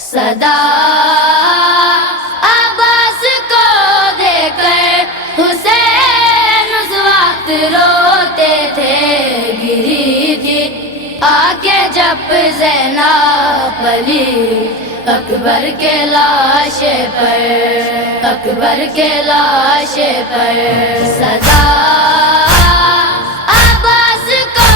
صدا عباس کو دیکھ کر حسین اس وقت روتے تھے، گری تھی آنکھیں جب زینب علی اکبر کے لاشے پر، اکبر کے لاشے پر۔ صدا عباس کو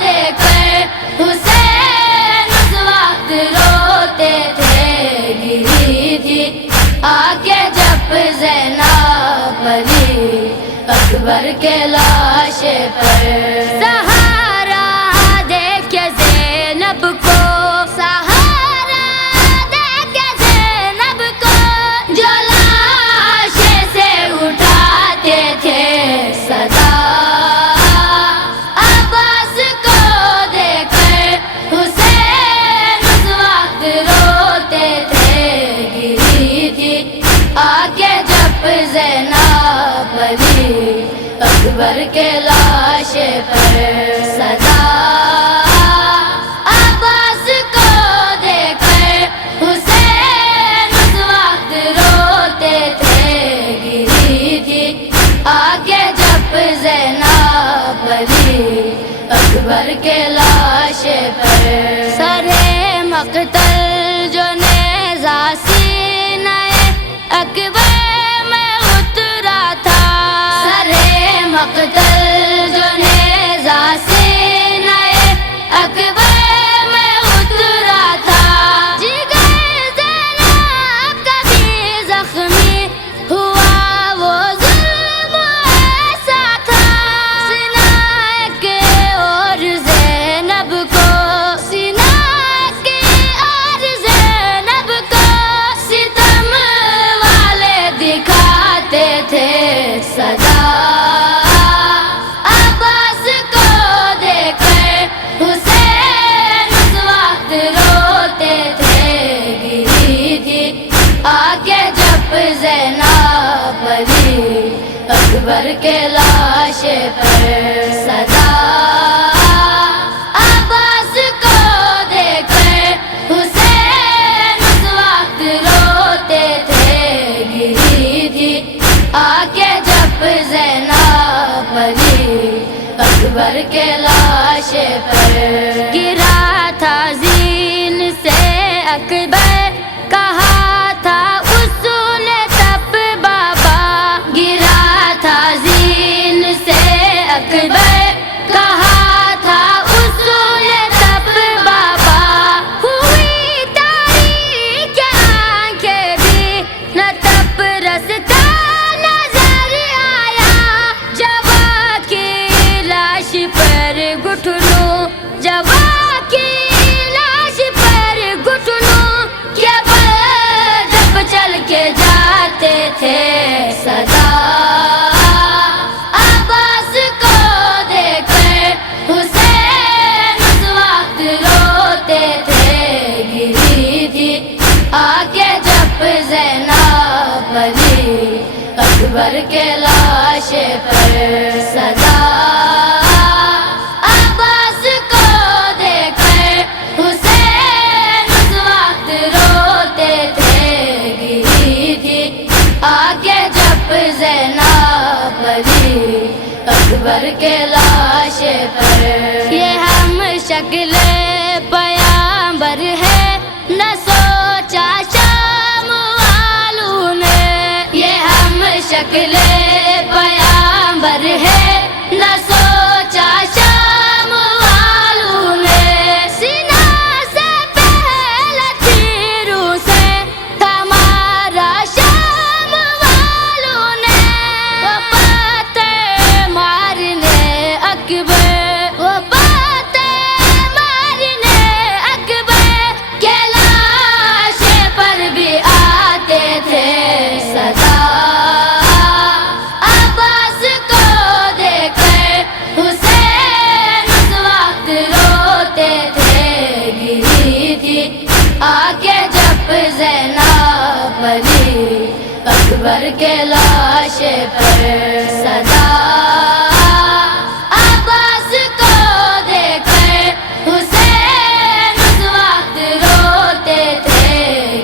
دیکھ کر حسین اس وقت روتے تھے، گری تھی آنکھیں جب زینب علی اکبر کے لاشے پر۔ سہارا دیکھ کے زینب کو، سہارا دیکھ کے زینب کو جو لاشے سے اٹھاتے تھے۔ صدا عباس کو دیکھ کر حسین اس وقت روتے تھے، گری تھی آنکھیں جب زینب علی اکبر کے لاشے پر۔ صدا عباس کو دیکھ کر حسین اس وقت روتے تھے، گری تھی آنکھیں جب زینب علی اکبر کے لاشے پر۔ سرے مقتل جو نیزہ سینہ اکبر میں اترا تھا، سرے مقتل جو نیزہ سینہ اکبر میں اترا تھا، جگر زینب کا بھی زخمی ہوا وہ ظلم ایسا تھا۔ سینہ کے اور زینب کو، سینہ کے اور زینب کو ستم والے دکھاتے تھے۔ صدا عباس کو دیکھ کر حسین اس وقت روتے تھے، گری تھی آنکھیں جب زینب علی اکبر کے لاشے پر۔ صدا عباس کو دیکھ کر حسین اس وقت روتے تھے، گری تھی آنکھیں جب زینب علی اکبر کے لاشے پر۔ گرا تھا زین سے اکبر، کہا تھا اصول تب بابا، گرا تھا زین سے اکبر، کہا تھا اصول تب بابا، ہوئی تاریک آنکھیں بھی نہ تب رستا نظر آیا، جوا کی لاش پر گھٹنوں، جوا کی لاش پر گھٹنوں کے بل جب چل کے جاتے تھے۔ صدا عباس کو دیکھ کر حسین اس وقت روتے تھے، گری تھی آنکھیں جب زینب علی اکبر کے لاشے پر۔ صدا عباس کو دیکھ کر حسین اس وقت روتے تھے، گری تھی آنکھیں جب زینب علی اکبر کے لاشے پر۔ یہ ہم شکل پیامبر ہے نہ سوچا شام والوں نے، یہ ہم شکل پیامبر ہے نہ سوچا شام والوں نے، سینہ سے پہلے تیروں سے ہمارا شام والوں نے، وہ پتھر مارنے اکبر، وہ پتھر مارنے اکبر کے لاشے پر بھی آتے تھے۔ صدا عباس کو دیکھ کر حسین اس وقت روتے تھے، گری تھی آنکھیں جب زینب علی اکبر کے لاشے پر۔ صدا عباس کو دیکھ کر حسین اس وقت روتے تھے،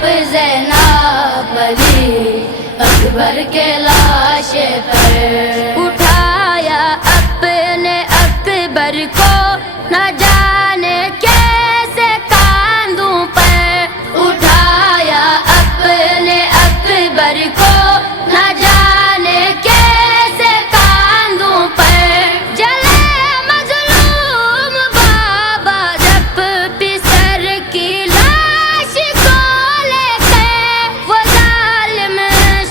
جب زینب علی اکبر کے لاش پر اٹھایا اپنے اکبر کو نہ جانے کیسے کاندھوں پر اٹھایا اپنے اکبر کو نہ جانے کیسے کاندھوں پر جلے مظلوم بابا جب پسر کی لاش کو لے کے وہ ظالم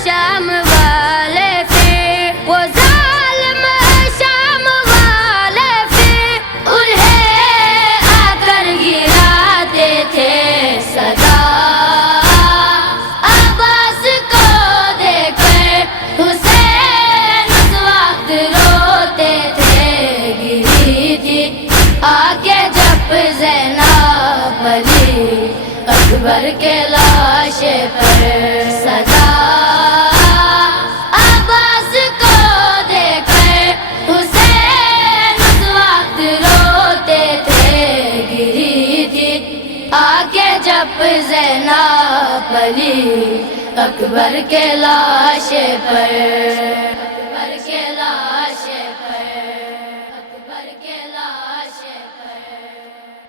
شام والے پھر وہ ظالم شام والے پھر انہیں آ کر گراتے تھے صدا عباس کو دیکھ کر حسین اس وقت روتے تھے گری تھی آ کے جب زینب علی اکبر کے لاش پر صدا عباس کو دیکھ کر حسین اس وقت روتے تھے گری تھی آ کے جب زینب علی اکبر کے لاش پر